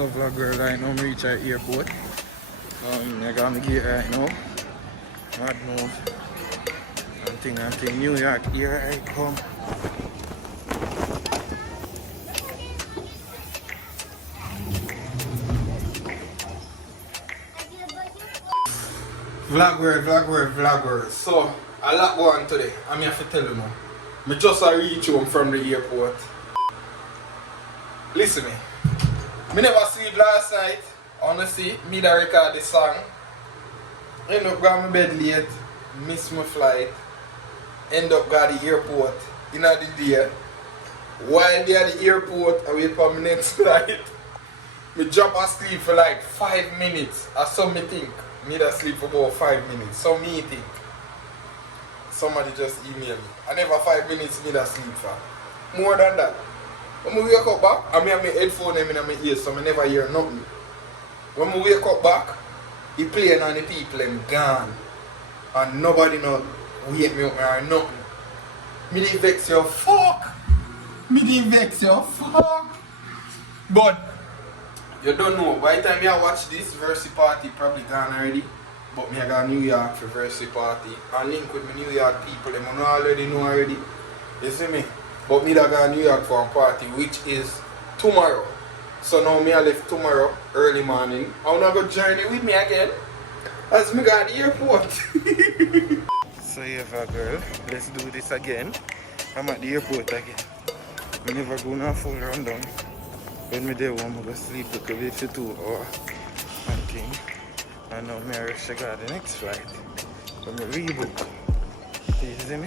So vlog girl right now, I reach our airport. I got my gate right now. Mad move. I'm thinking New York, here I come. Vlog world. So, a lot going on today. I'm here to tell you now. I just reach home from the airport. Listen me. I never sleep last night. Honestly, me that record the song. End up going to bed late. Miss my flight. End up going to the airport in the day. While they at the airport, I wait for my next flight. I drop asleep for like 5 minutes. Or some me think. Me that sleep for about 5 minutes. So me think. Somebody just email me. I never 5 minutes me that sleep for. More than that. When I wake up back, I have my headphone in my ears so I never hear nothing. When I wake up back, he playing on the people and gone. And nobody know wake me up or nothing. Me didn't vex you, fuck! But, you don't know, by the time you watch this, Versi party probably gone already. But me I got New York for Versi party. I link with my New York people, them I already know already. You see me? But me that got New York for a party, which is tomorrow. So now me I left tomorrow, early morning. I wanna go journey with me again. As me got the airport. So yeah, girl, let's do this again. I'm at the airport again. I never go now full rundown. When me there, I'm gonna sleep a bit for 2 hours. And thing. And now me I rush to go the next flight. But me rebook. You see me?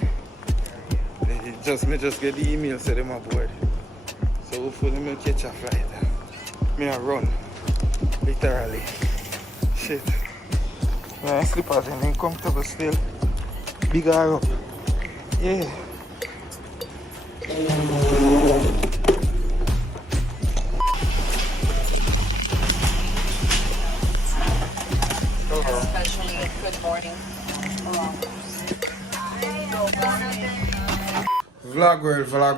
Me just get the email say them aboard. So hopefully me catch a flight. Me I run. Literally. Shit. My slippers are uncomfortable still. Bigger up. Yeah. Especially good morning. Vlog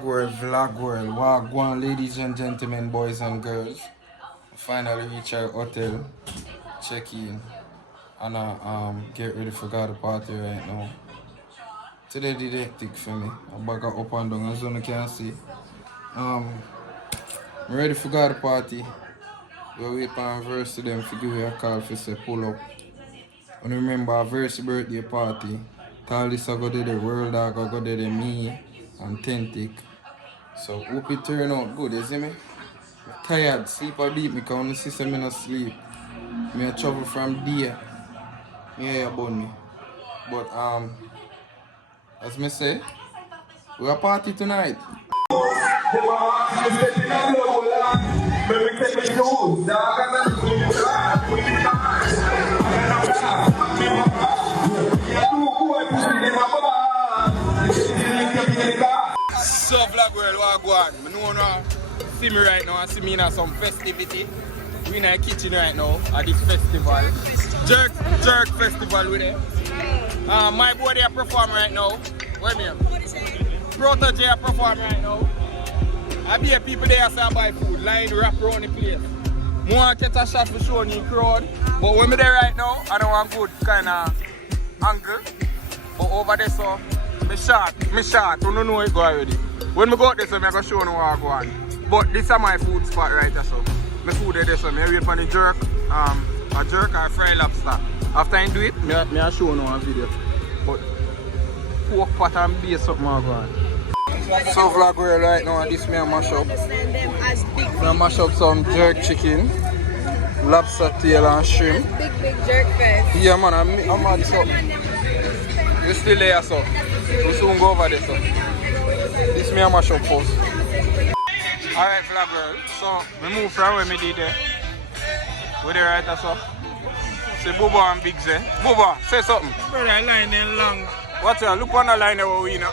world. Wagwan, ladies and gentlemen, boys and girls. Finally reach our hotel, check in, and get ready for the party right now. Today did hectic for me. I'm back up and down as you can see. I'm ready for the party. We wait for Versi them to give you a call for say pull up. And remember Versi birthday party. Talis I go to the world dog, I go to the me. Authentic. So hope it turn out good, you see me? I'm tired, sleep a beat me because when the system I not sleep. I travel from there. Yeah, about me. But as me say, we are party tonight. So vlog world, what go on? I know now see me right now and see me in some festivity. We in the kitchen right now at this festival. Jerk festival with it. My boy they perform right now. Where me? Protege perform right now. I be a people there say buy food, line wrap around the place. More catch a shot for showing the crowd. But when me there right now, I don't want good kind of angle. But over there so me shot, you don't know it go already. When I go out there, so I'm going to show you what I go on. But this is my food spot right there, so my food there, so I wait for the jerk, a jerk or a fried lobster. After I do it, I'll show you a video. But pork pot and beer something I go on. So vlog world right now, and this me a mash up. I mash up some jerk chicken, lobster tail and shrimp. Big jerk fest. Yeah man, I'm mad so. You still there so. We soon go over there so. This me a mash up first. Alright vlog world, so we move from where we did there. Where they right there so. Say Bubba and Big Z. Bubba, say something. Brother, line then long. What's that? Look on the line there we know.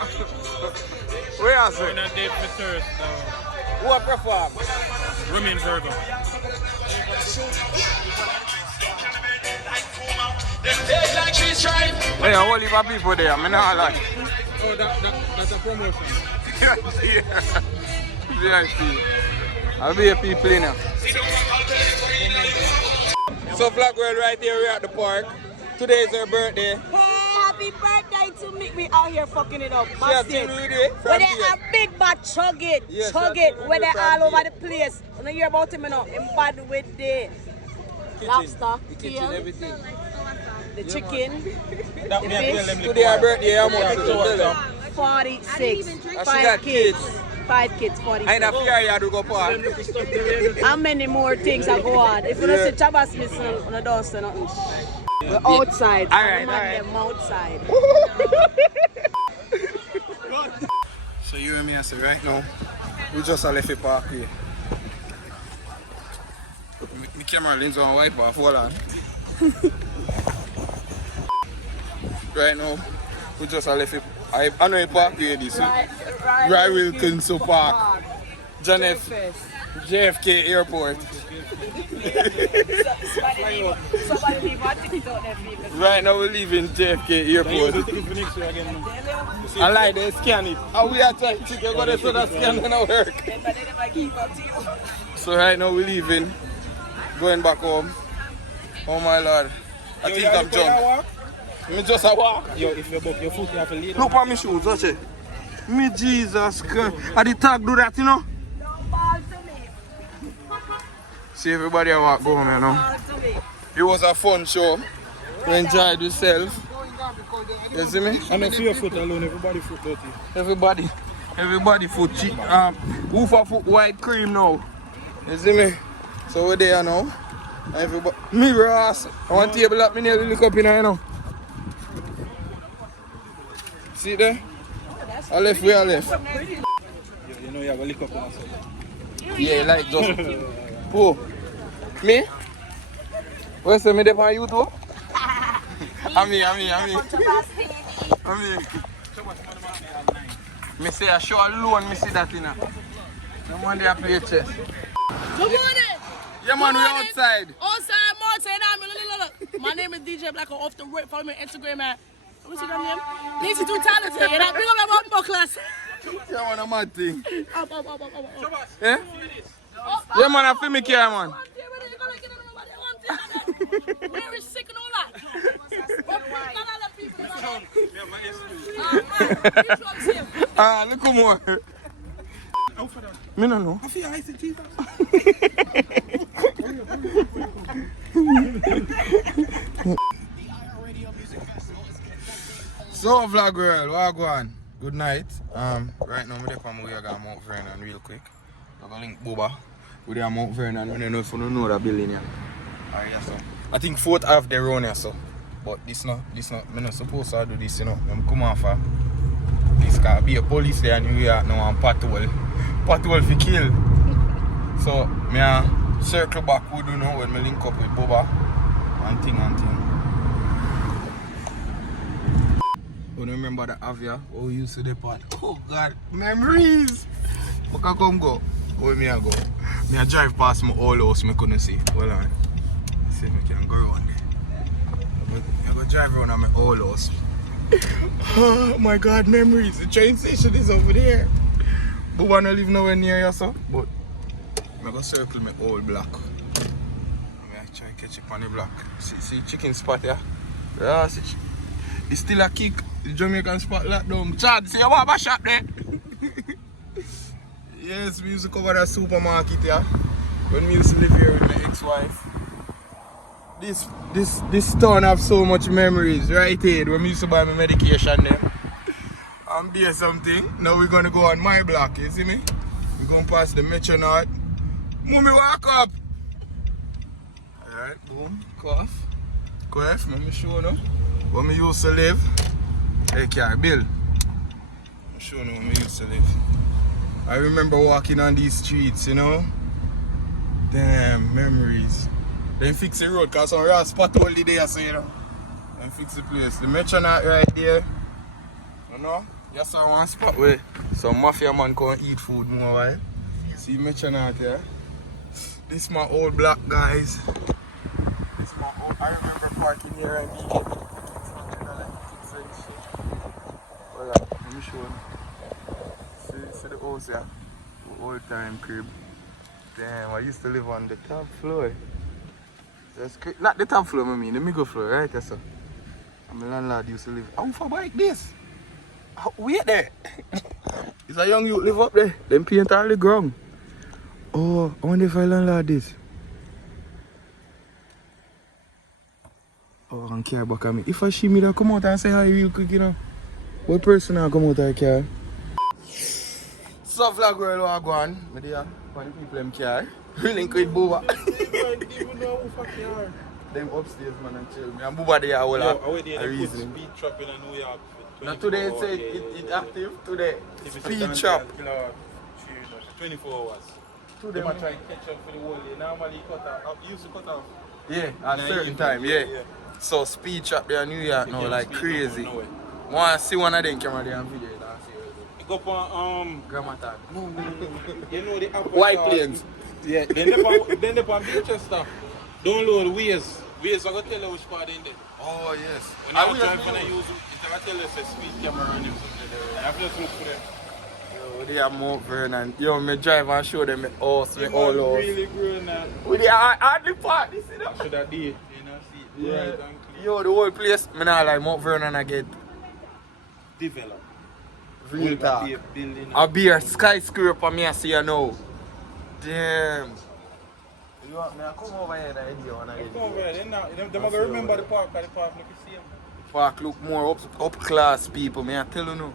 Where are you? When I did my thirst, who I perform? Romain Virgo. Hey, a whole heap of people there, I not like. Oh, that's a promotion. Yeah. VIP. I'll be a people in here. So Flag World right here, we're at the park. Today is her birthday. Hey, happy birthday to me. We out here fucking it up. Massive. When they are big bad chug it. Yes, chug it. When they all over the place. When you hear about him now, I'm bad with the lobster, the kitchen, tail, everything. the chicken, That the me and fish. tell them Today her birthday, how much? Tell them. 46. she got 5 kids. kids. 5 kids, 46. I ain't a fear you to go park. How many more things are go on? If you don't see Trabass missing on the doorstep, nothing. We're outside. Alright, Them outside. So you and me, I say right now, we just left the park here. My camera lens on wipe off, hold on. Right now, we just left it. I know a park here this week. Right Wilkinson Park. John F. JFK Airport. Somebody leave one ticket out there, people. Right now we're leaving JFK Airport. I like they scan it. And we are trying to get the so that scan don't work. So right now we're leaving. Going back home. Oh my lord. I think I'm drunk. Me just a walk. Yo, if you book your foot, you have to lead. Look at my shoes, watch it. Me Jesus Christ. And the tag do that, you know? See everybody walk go home, you know. It was a fun show. We enjoyed yourself. You see me? I know for your foot alone, everybody foot dirty. Everybody foot cheap. Woof of foot white cream now. You see me? So we're there now. Everybody. Me Ross. I want table up me nearly look up in here, you know. See there? I left where I left. You know you have a lick up on us. Yeah, like just. Who? Me? Where's the middle on YouTube? I mean. Me say I show alone, me see that in a. No one there play chess. Good morning. Yeah man, we outside. Outside, my name is DJ Black off the rip. Follow me on Instagram at what's your name? This is too talented. And I bring up my one class. Yeah man, a mad thing. Up. Eh? Yeah man, I feel me care man. Where is sick and all that? Look more. Me no know. I feel icy Jesus. So vlog girl, what go on? Good night. Right now I'm on my way to Mount Vernon real quick. I'm gonna link Boba with the Mount Vernon. I don't know if you know that building here. Alright, so I think 4th half they run here, so. But this not, I'm not supposed to do this, you know. I'm come off of this car. Be a police there in New York now and patrol for kill. So I circle back would you know when I link up with Boba and thing. You remember the Avia? Oh, we used to the part. Oh God, memories! I can come go. Where me I go? Me I drive past my old house, I couldn't see. Hold on. See me can go around there. I go drive around at my old house. Oh my God, memories! The train station is over there. But I don't live nowhere near you, so. But I go circle my old block. I try to catch up on the block. See chicken spot here? Yeah, see. It's still a kick. The Jamaican spot locked down. Chad, see you want a shop there? Yes, we used to cover that supermarket here. When we used to live here with my ex-wife. This town have so much memories, right here. When we used to buy my medication there. I'm there something. Now we're gonna go on my block, you see me? We're gonna pass the Metronaut. Mommy, walk up! Alright, boom, cough. Let me show you. When we used to live. Hey, car, Bill. I'm showing you when we used to live. I remember walking on these streets, you know? Damn, memories. Then fix the road, cause some real spot all the day, so you know. Then fix the place. The Metronaut right there. You know? You saw one spot where some mafia man come eat food more while. See Metronaut here. This is my old block, guys. This is my old. I remember parking here and being let me show you. See the house here? The old time crib. Damn, I used to live on the top floor. That's crazy. Not the top floor, I mean, the middle floor, right? That's so. My landlord used to live. How far like this? Wait there. It's a young youth live up there. Them paint all the ground. Oh, I wonder if I landlord this. Oh, I don't care about me. If I see me, that come out and say hi real quick, you know. What person will come out and care? So vlog world what go on. Me there. One of the people them care. Link with Booba. Even know who fucking are. Them upstairs man and chill. Me and Booba there all Yo, I wait there, a they put reason. speed trap in New York. Now today it say it active. Today speed trap. 24 hours. Today Them a try to catch up for the whole day. Normally cut off. Used to cut off. yeah, at a certain time, yeah. So speed trap there in New York now like crazy. Want to see one of them camera there and video it and see it. Go on Grammar tag. No. You know the app. White planes. Yeah. Then they on Manchester. Download Waze. Waze I go tell you which part in there. Oh yes. When I drive when I use it, I tell you it's a speed camera and something there. I have to look for them. Yo, they are Mount Vernon. Yo, me drive and show them my house, my It all was house. really grown now. We they are hardly part, you see that? Should I do it? You know, see it right and clean. Yo, the whole place, me not like Mount Vernon I get Develop. real talk. Be a building. A beer skyscraper me I see you now. Damn. You want me to come over here and idea one Come over there. They're going to remember the park. The park, look, you see them. Park look more up class people, me I tell you no.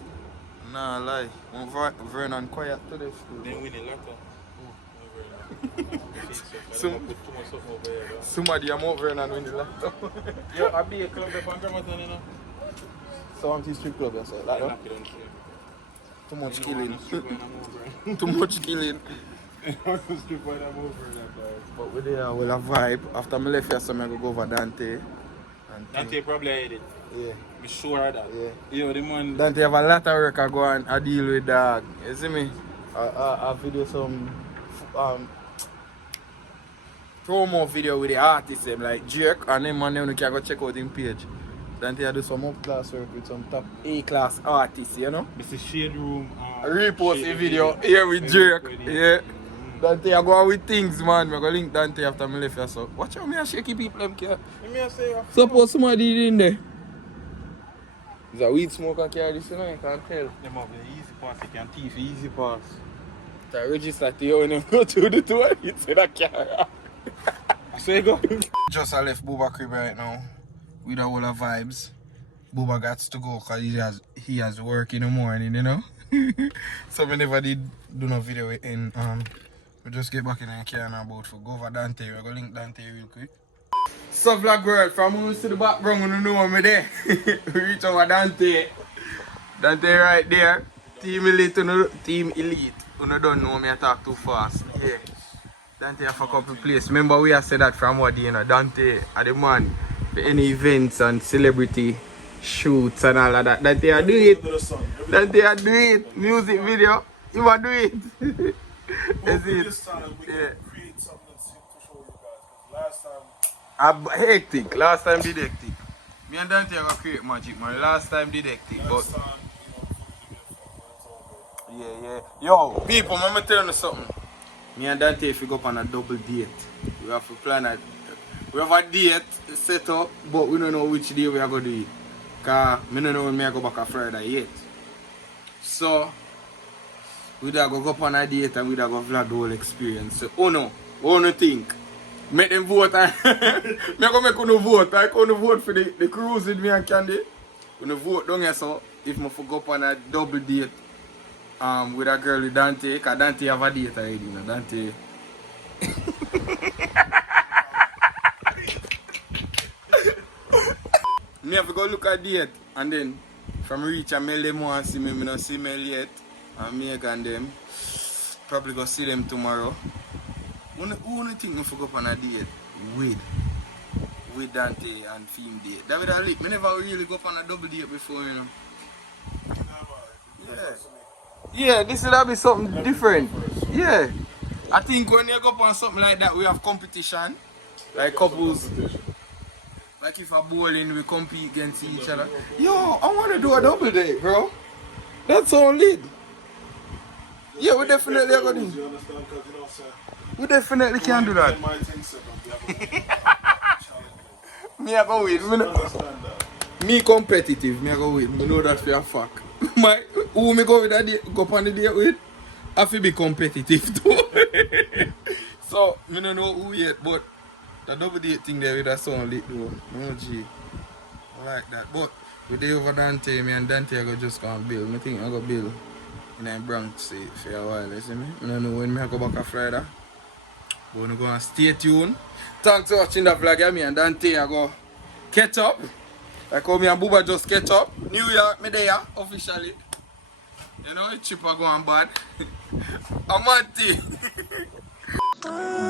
Nah lie. Mount Vernon quiet to this school. Then we need laptop. Somebody I'm over and win the laptop. Yo, I be a club up on Gramaton, you know. So I'm to strip club yourself. Like that? Knock it on here. Too much You killing. wanna strip when I'm over. Too much killing. I'm strip when I'm over that guy. But we there will a vibe. After I left here, so I go over Dante. And Dante probably had it. yeah. Be sure of that. Yeah. Yo, the man. Dante have a lot of work I go and I deal with dog. You see me? I video some promo video with the artists them like Jake and them man you can go check out him page. Dante I do some up class work with some top A class artists, you know? This is Shade Room. I repost the video here with Jake. Yeah. Dante I go out with things man. I go link Dante after I left here so. Watch out me and shaky people them care. Let me say. Suppose somebody in there. Is a weed smoker carry this, you know, you can't tell. Them have the easy pass, they can thief easy pass. I register to you when you go to the tour, it's in a car. So you go. Just I left Booba crib right now with a whole of vibes. Booba got to go because he has work in the morning, you know. So we never did do no video with him. We just get back in the car and about for go over Dante. We're going to link Dante real quick. So vlog world, from who to the background, you know me there. We reach over Dante. Dante right there. Team Elite, you don't know me, I talk too fast. Yeah. Dante have a couple places. Remember we have said that from what you know, Dante are the man for any events and celebrity shoots and all of that. Dante I do it. Dante I do it. Music video. You want do it. That's it. This time we Yeah. can create something to show you guys. Last time, Hectic. Last time did hectic. Me and Dante are gonna create magic, man. Last time did hectic, but last time, you know, yeah. Yo, people, I'm gonna tell you something. Me and Dante, if we go up on a double date, we have to plan it. We have a date set up, but we don't know which day we are going to do it. Because I don't know when I go back on Friday yet. So, we are going to go up on a date and we are going to vlog the whole experience. So, oh no, what do you think? Make them vote. I'm going to make them vote. I'm going to vote for the cruise with me and Candy. When you vote down here, so if I go up on a double date with a girl with Dante, because Dante have a date already, you know, Dante. Me have to go look at date and then from reach and mail them want to see me, I don't see mail yet. And me and them probably go see them tomorrow. Who do you think I go up on a date with Dante and film date? David Ali, I never really go up on a double date before, you know. Yeah. Yeah, this will be something different. Yeah. I think when you go up on something like that, we have competition. Like couples. Like if a bowling, we compete against each other. Yo, I want to do a double date, bro. That's all lit. Yeah, we definitely are going to. you understand? Because, you know what I'm saying? We definitely can do that. My thing set up. Me I go win. Me competitive. Me I go win. Me know that for a fact. Who me go with that day, go on the date with? I feel be competitive too. So me don't know who yet, but the double date thing there with that sound lit though. No G. I like that. But we day over Dante, me and Dante I go just go and build. I think I go build in the Bronx for a while, you see me? I don't know when me I go back on Friday. But we're going to stay tuned. Thanks for watching the vlog. Me and Dante I go catch up. Like how me and Booba just catch up. New York, me there officially. You know, it's cheaper going bad. I'm anti.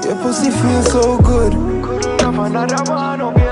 Your pussy feels so good. Couldn't have another one, okay.